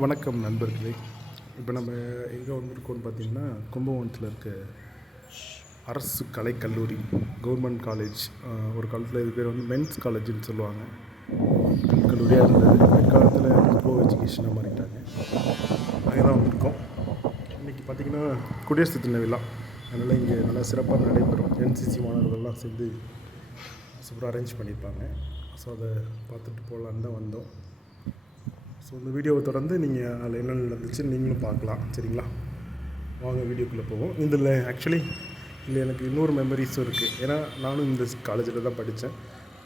வணக்கம் நண்பர்களே. இப்போ நம்ம எங்கே வந்திருக்கோம்னு பார்த்தீங்கன்னா, கும்பகோணத்தில் இருக்க அரசு கலைக்கல்லூரி, கவர்மெண்ட் காலேஜ். ஒரு காலத்தில் இது பேர் வந்து மென்ஸ் காலேஜ்னு சொல்லுவாங்க. பெண் கல்லூரியாக இருந்தது. பிற்காலத்தில் கோ எஜுகேஷனாக மாறிட்டாங்க. அங்கே தான் வந்திருக்கோம். இன்றைக்கி பார்த்திங்கன்னா குடியரசு தின விழா. அதனால் இங்கே நல்லா சிறப்பாக நடைபெறும். என்சிசி மாணவர்கள்லாம் சேர்ந்து சூப்பராக அரேஞ்ச் பண்ணியிருப்பாங்க. ஸோ அதை பார்த்துட்டு போகலான்னு தான் வந்தோம். ஸோ இந்த வீடியோவை தொடர்ந்து நீங்கள் அதில் என்ன நடந்துச்சுன்னு நீங்களும் பார்க்கலாம். சரிங்களா? வாங்க வீடியோக்குள்ளே போவோம். இதில் ஆக்சுவலி இதில் எனக்கு இன்னொரு மெமரிஸும் இருக்குது. ஏன்னா நானும் இந்த காலேஜில் தான் படித்தேன்.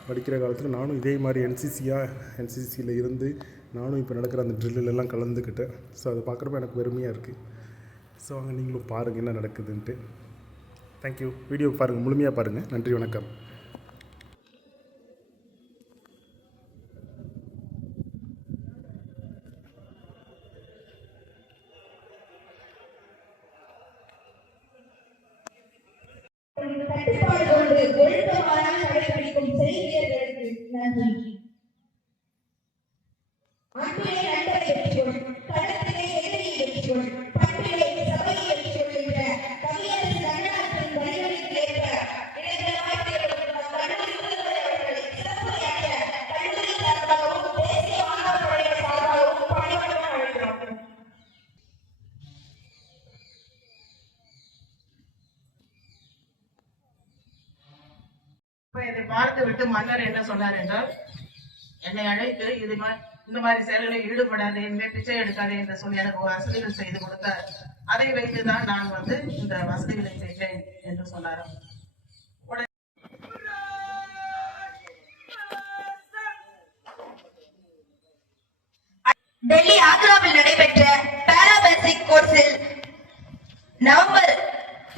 படிக்கிற காலத்தில் நானும் இதே மாதிரி என்சிசியில் இருந்து நானும் இப்போ நடக்கிற அந்த ட்ரில்லுலெல்லாம் கலந்துக்கிட்டேன். ஸோ அதை பார்க்குறப்ப எனக்கு பெருமையாக இருக்குது. ஸோ அங்கே நீங்களும் பாருங்கள் என்ன நடக்குதுன்ட்டு. தேங்க்யூ. வீடியோ பாருங்கள், முழுமையாக பாருங்கள். நன்றி, வணக்கம். கட்டுப்பாடு கொண்டு ஒழுக்கமாக கடைபிடிக்கும் செய்தியர்களுக்கு நன்றி. அன்பிலே நண்பரை வெற்றிகொள், களத்திலே எதிரியை வெற்றிகொள், பண்பிலே சபையை வெற்றிகொள்கின்ற கவியரசு கண்ணதாசன் வரிகளுக்கு ஏற்ப இளைஞராய் தேர்ந்தெடுக்கப்பட்ட கல்லூரி முதல்வர் அவர்களை சிறப்புரையாற்ற கல்லூரி சார்பாகவும் தேசிய மாணவர் படையின் சார்பாகவும் பணிபுரிந்து அழைக்கிறோம். இதை பார்த்து விட்டு மன்னர் என்ன சொன்னார் என்றால், என்னை அழைத்து இந்த மாதிரி செயல்களில் ஈடுபடாதே, இனிமே பிச்சை எடுக்காதே என்று சொல்லி எனக்கு வசதிகள் செய்து கொடுத்தார். அதை வைத்துதான் நான் இந்த வசதிகளை செய்தேன் என்று சொன்னார். டெல்லி ஆக்ராவில் நடைபெற்ற பாராபேசிக் கோர்ஸில் நவம்பர்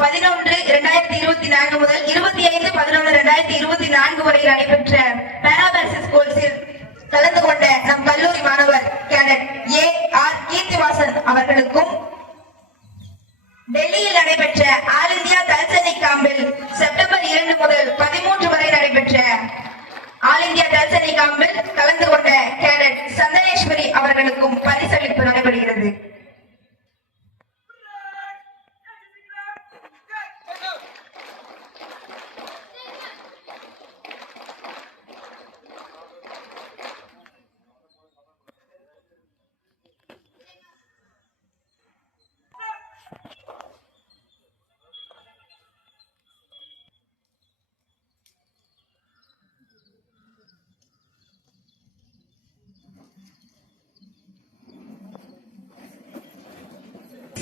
11, 2024 முதல் 25, 11, 2024 வரை நடைபெற்ற பாராபேசிக் கோர்ஸில் கலந்து கொண்ட நம் கல்லூரி மாணவர் கேடட் AR கீர்த்திவாசன் அவர்களுக்கும், டெல்லியில் நடைபெற்ற ஆல் இந்தியா தல்சனி கேம்பில் செப்டம்பர் 2 முதல் 13 வரை நடைபெற்ற ஆல் இந்தியா தல்சனி கேம்பில் கலந்து கொண்ட கேடட் சந்தனேஸ்வரி அவர்களுக்கும் பரிசளிப்பு நடைபெறுகிறது.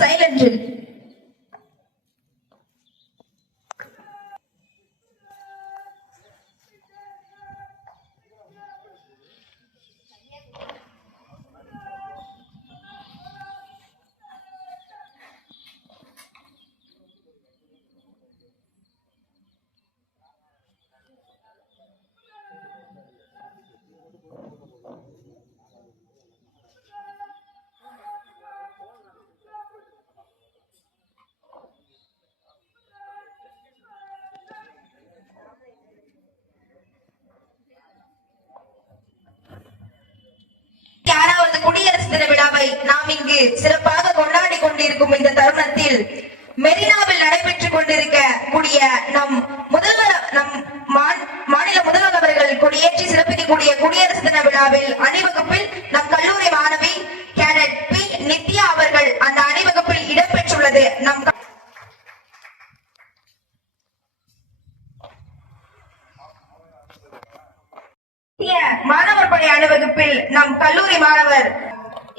சைலண்டில் குடியரசு தின விழாவை நாம் இங்கு சிறப்பாக கொண்டாடி கொண்டிருக்கும் இந்த தருணத்தில் மெரினாவில் நடைபெற்றுக் கொண்டிருக்க கூடிய நம் மாநில முதல்வர் அவர்கள் கொடியேற்றி சிறப்பிக்கக்கூடிய குடியரசு தின விழாவில் அணிவகுப்பில் நம் கல்லூரி மாணவி கேடட் P. நித்யா அவர்கள் அந்த அணிவகுப்பில் இடம்பெற்றுள்ளது. நம் மாணவர் படை அணிவகுப்பில் நம் கல்லூரி மாணவர்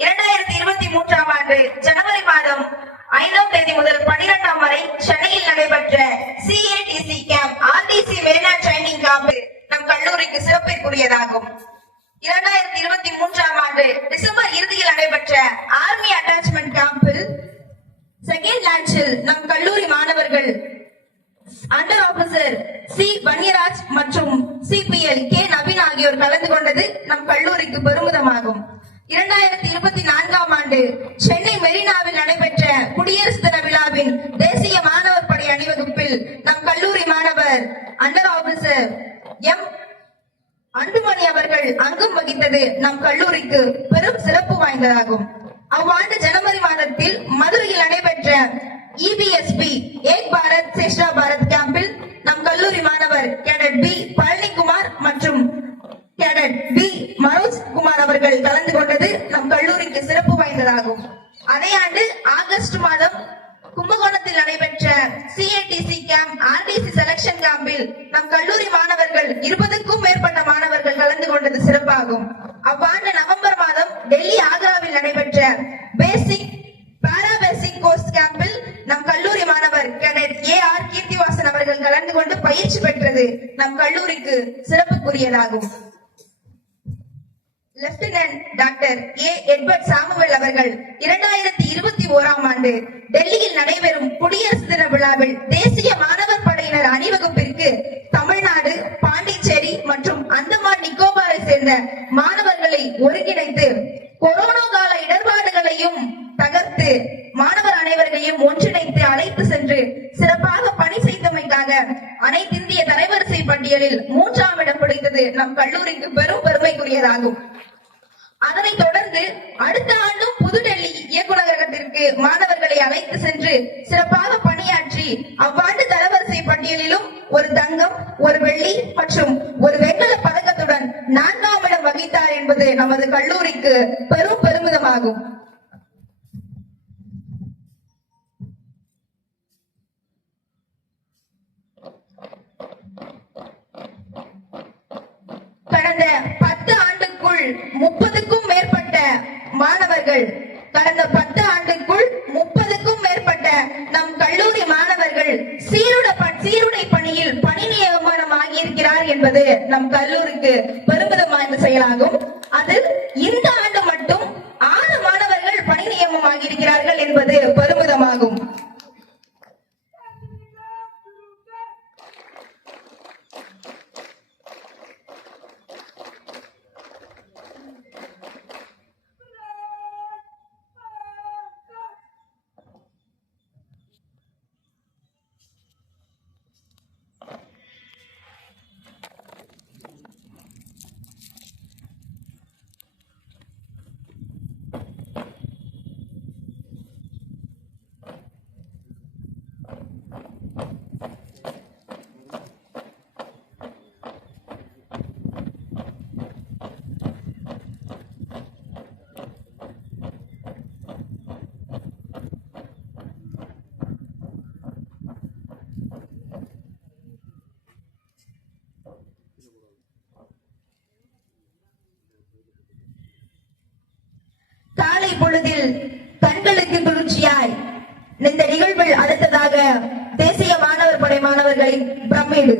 2023 ஆண்டு ஜனவரி மாதம் 5ஆம் தேதி முதல் 12ஆம் வரை சென்னையில் நடைபெற்ற CATC camp RTC Marina training camp நம் கல்லூரிக்கு சிறப்பிற்குரியதாகும். 2023ஆம் ஆண்டு டிசம்பர் இறுதியில் நடைபெற்ற ஆர்மி அட்டாச்மெண்ட் கேம்பில் செகண்ட் லான்ச்சில் நம் கல்லூரி மாணவர்கள் அண்டர் ஆபீசர் C. வன்னியராஜ் மற்றும் CPL K. நவீன் ஆகியோர் கலந்து கொண்டது நம் கல்லூரிக்கு பெருமிதமாகும். 2024ஆம் ஆண்டு சென்னை மெரினாவில் நடைபெற்ற குடியரசு தின விழாவின் தேசிய மாணவர் படை அணிவகுப்பில் நம் கல்லூரி மாணவர் அண்டர் ஆபீசர் M. அன்புமணி அவர்கள் அங்கம் வகித்தது நம் கல்லூரிக்கு பெரும் சிறப்பு வாய்ந்ததாகும். இபிஎஸ்பி ஏக் பாரத் சேஷ்டா பாரத் கேம்பில் நம் கல்லூரி மாணவர் கேடட் பி பழனிக்குமார் மற்றும் கேடட் பி மனோஜ் குமார் அவர்கள் கலந்து கொண்டது நம் கல்லூரிக்கு சிறப்பு வாய்ந்ததாகும். அதே ஆண்டு ஆகஸ்ட் மாதம் கும்பகோணத்தில் நடைபெற்ற சிஏடிசி கேம்ப் ஆர்டிசி செலக்ஷன் கேம்பில் நம் கல்லூரி மாணவர்கள் 20க்கும் மேற்பட்ட மாணவர்கள் கலந்து கொண்டது சிறப்பாகும். அவ்வாண்டு நவம்பர் மாதம் டெல்லி ஆக்ராவில் நடைபெற்ற பேசிக் பாராபேசிக் கோர்ஸ் கேம்பில் நம் கல்லூரி மாணவர் கேடட் ஏஆர் கீர்த்திவாசன் அவர்கள் கலந்து கொண்டு பயிற்சி பெற்றது நம் கல்லூரிக்கு சிறப்புக்குரியதாகும். Lieutenant doctor A Edward Samuel அவர்கள் 2021ஆம் ஆண்டு டெல்லியில் நடைபெறும் குடியரசு தின விழாவில் தேசிய மாணவர் படையினர் அணிவகுப்பிற்கு தமிழ்நாடு, பாண்டிச்சேரி மற்றும் அந்தமான் நிக்கோபாரை சேர்ந்த மாணவர்களை ஒருங்கிணைத்து கொரோனா கால இடர்பாடுகளையும் தகர்த்து மாணவர் அனைவரையும் ஒன்றிணைத்து அழைத்து சென்று சிறப்பாக பணி செய்தமைக்காக அனைத்திந்திய தரவரிசை பட்டியலில் 3ஆம் இடம் பிடித்தது நம் கல்லூரிக்கு பெரும் பெருமைக்குரியதாகும். அதனைத் தொடர்ந்து அடுத்த ஆண்டும் புதுடெல்லி இயக்குநரகத்திற்கு மாணவர்களை அழைத்து சென்று சிறப்பாக பணியாற்றி அவ்வாண்டு தரவரிசை பட்டியலிலும் ஒரு தங்கம், ஒரு வெள்ளி மற்றும் ஒரு வெண்கல பதக்கத்துடன் 4ஆம் இடம் வகித்தார் என்பது நமது கல்லூரிக்கு பெரும் பெருமிதமாகும். கடந்த 10 ஆண்டுக்குள் 30க்கும் மேற்பட்ட மாணவர்கள் நம் கல்லூரி மாணவர்கள் சீருடை பணியில் பணி நியமனம் ஆகியிருக்கிறார் என்பது நம் கல்லூரிக்கு பெருமிதம் வாய்ந்த செயலாகும். அதில் இந்த ஆண்டு மட்டும் 6 மாணவர்கள் பணி நியமனம் ஆகியிருக்கிறார்கள் என்பது பெருமிதமாகும். காலை பொழுதில் கண்களுக்கு குளிர்ச்சியாய் இந்த நிகழ்வில் அடுத்ததாக தேசிய மாணவர் படை மாணவர்களின் pyramid.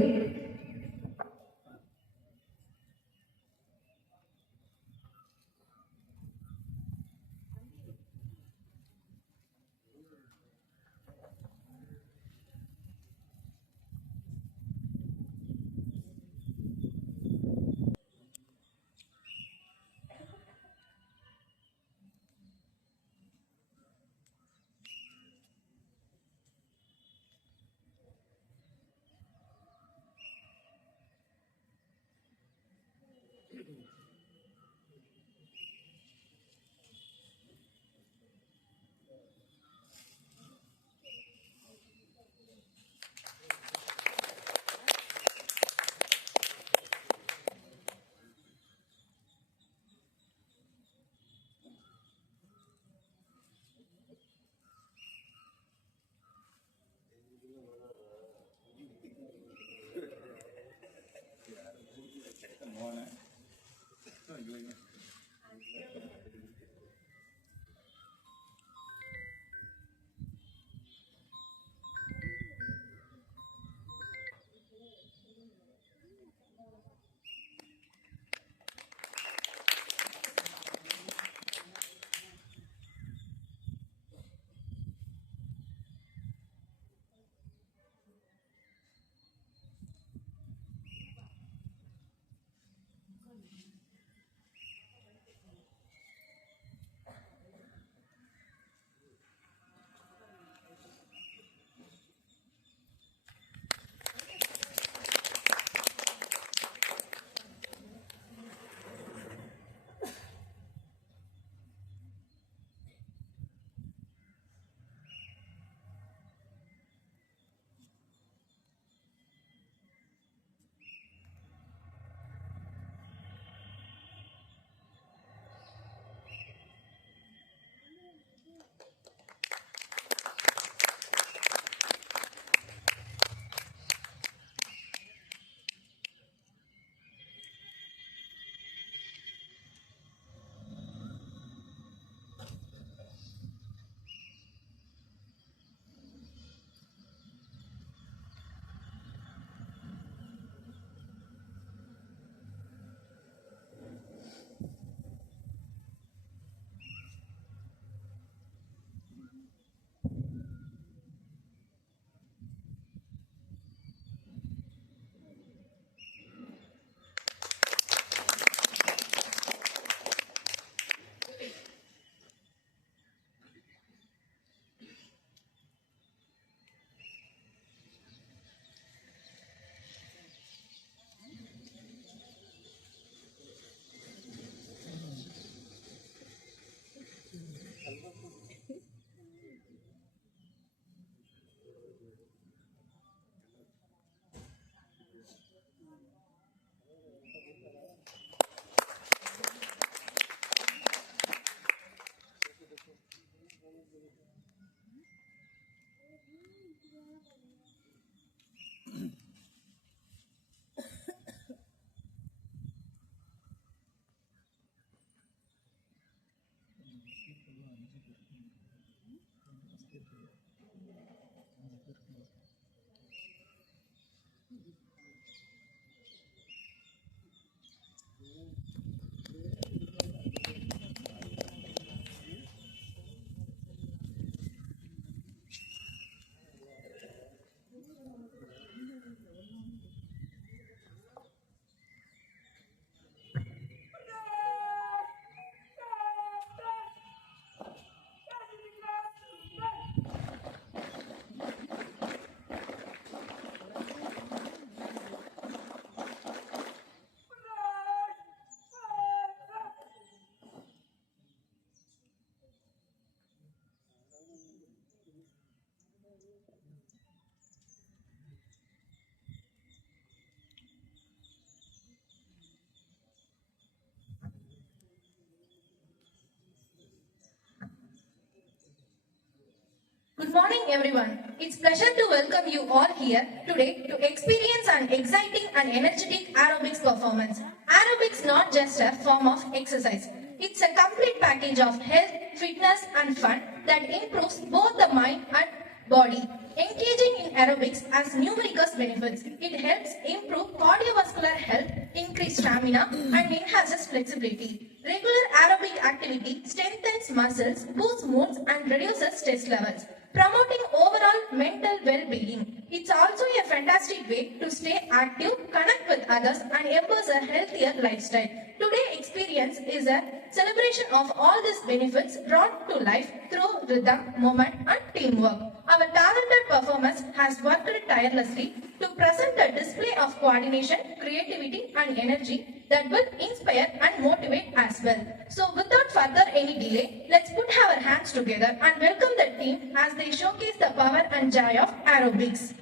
Good morning, everyone. It's pleasure to welcome you all here today to experience an exciting and energetic aerobics performance. Aerobics not just a form of exercise. It's a complete package of health, fitness, and fun that improves both the mind and body. Engaging in aerobics has numerous benefits. It helps improve cardiovascular health, increase stamina, and enhances flexibility. Regular aerobic activity strengthens muscles, boosts moods, and reduces stress levels, promoting overall mental well-being. It's also a fantastic way to stay active, connect with others, and embrace a healthier lifestyle. Today's experience is a celebration of all these benefits brought to life through rhythm, movement, and teamwork. Our talented performers has worked tirelessly to present a display of coordination, creativity, and energy that will inspire and motivate as well. So without further any delay, let's put our hands together and welcome the team as they showcase the power and joy of aerobics.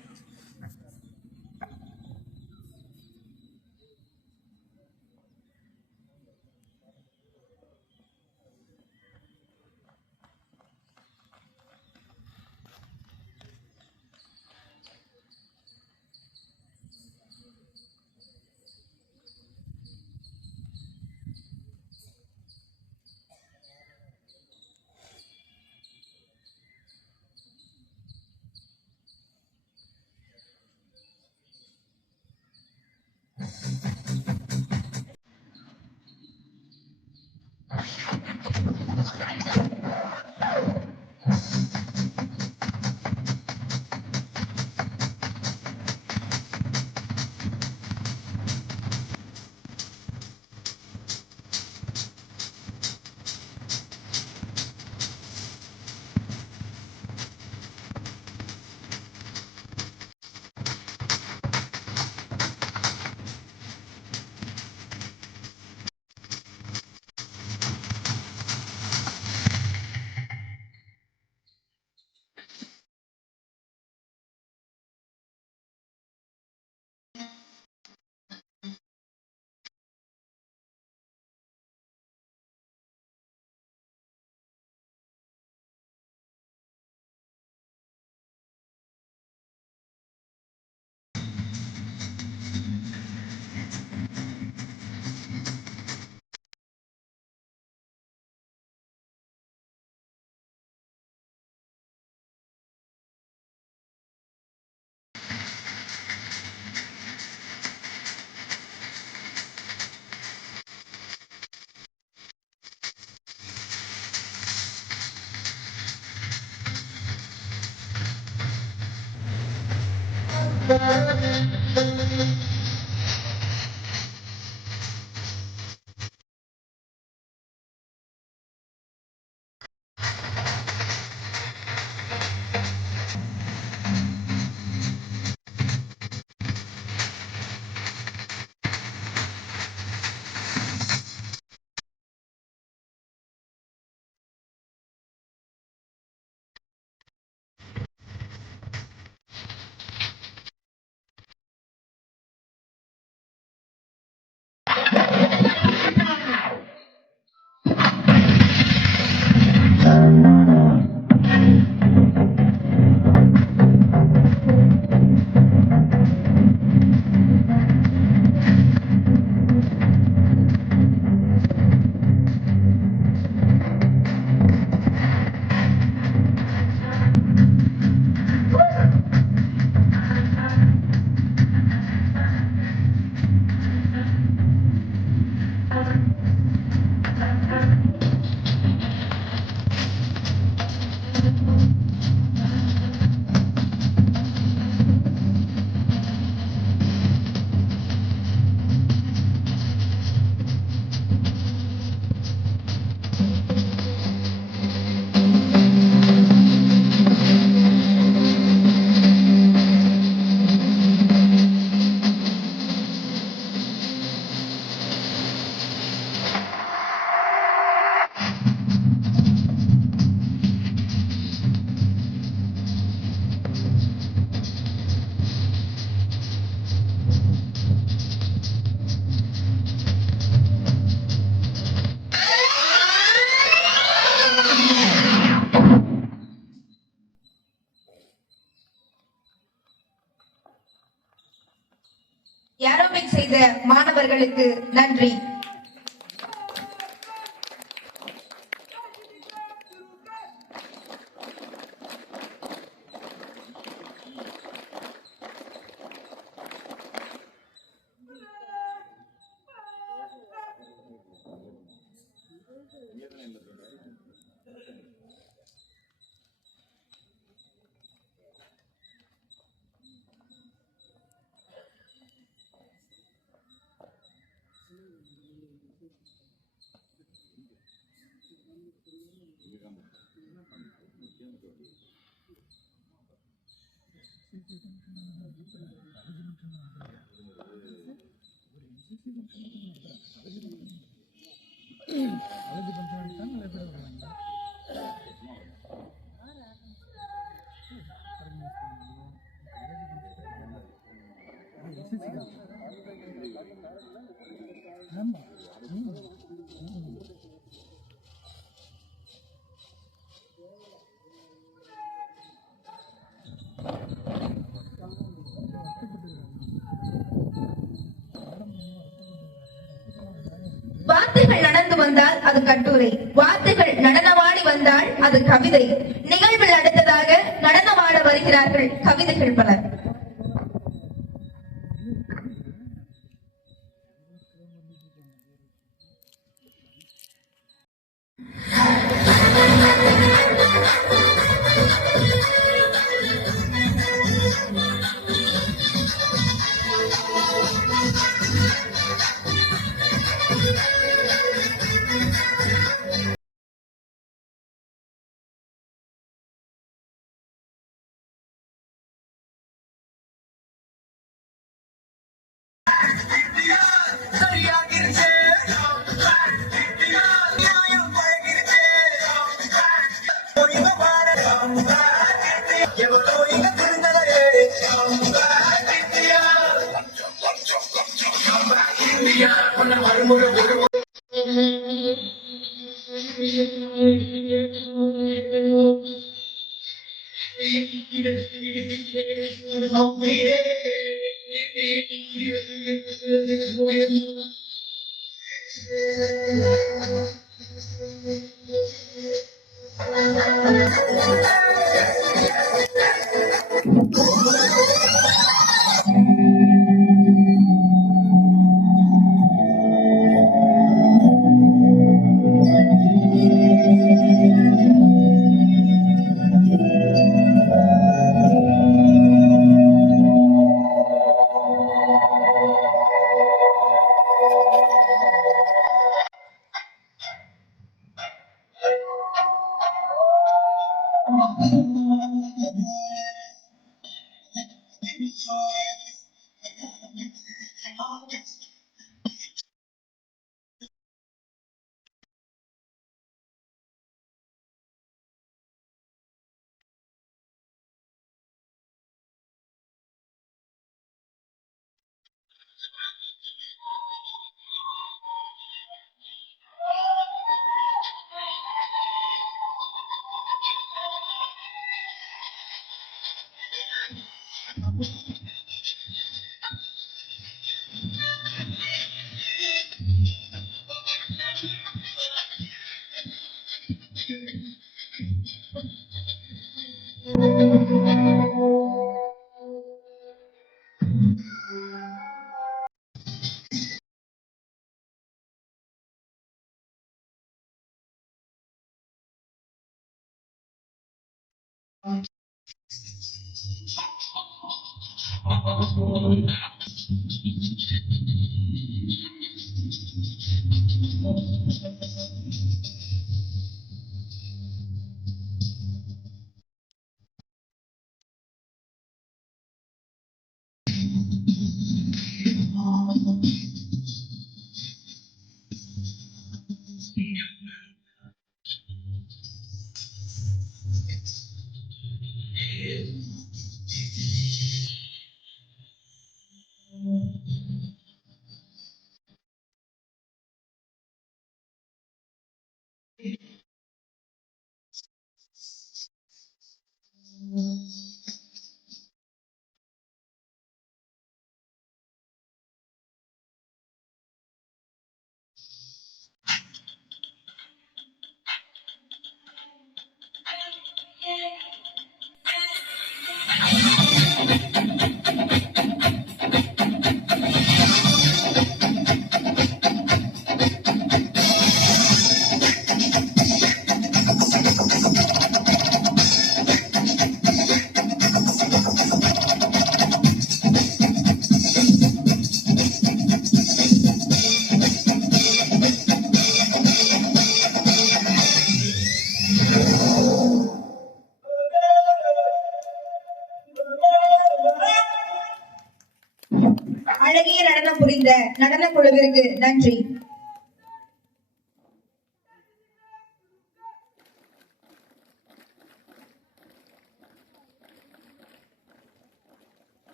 செய்த மாணவர்களுக்கு நன்றி. வார்த்தைகள் நடந்து வந்தால் அது கட்டுரை, வார்த்தைகள் நடனமாடி வந்தால் அது கவிதை. நிகழ்வில் அடுத்ததாக நடனமாட வருகிறார்கள் கவிதைகள் பலர். அடையாளம் புரிந்த நடன குழுவிற்கு நன்றி.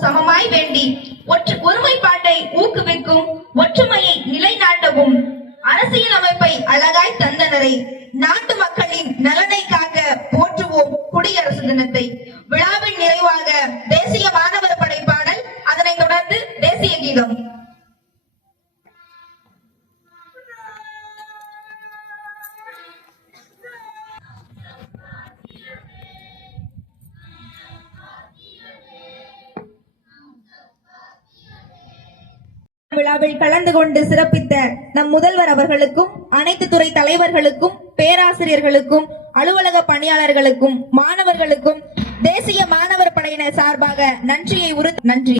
சமமாய் வேண்டி ஒருமைப்பாட்டை ஊக்குவிக்கும், ஒற்றுமையை நிலைநாட்டவும் அரசியல் அமைப்பை அழகாய் தந்தனரை நாட்டு மக்களின் நலனை காக்க போற்றுவோம் குடியரசு தினத்தை. விழாவின் நிறைவாக தேசிய மாணவர் படை பாடல், அதனைத் தொடர்ந்து தேசிய கீதம். விழாவில் கலந்து கொண்டு சிறப்பித்த நம் முதல்வர் அவர்களுக்கும், அனைத்து துறை தலைவர்களுக்கும், பேராசிரியர்களுக்கும், அலுவலக பணியாளர்களுக்கும், மாணவர்களுக்கும் தேசிய மாணவர் படையினர் சார்பாக நன்றியை நன்றி.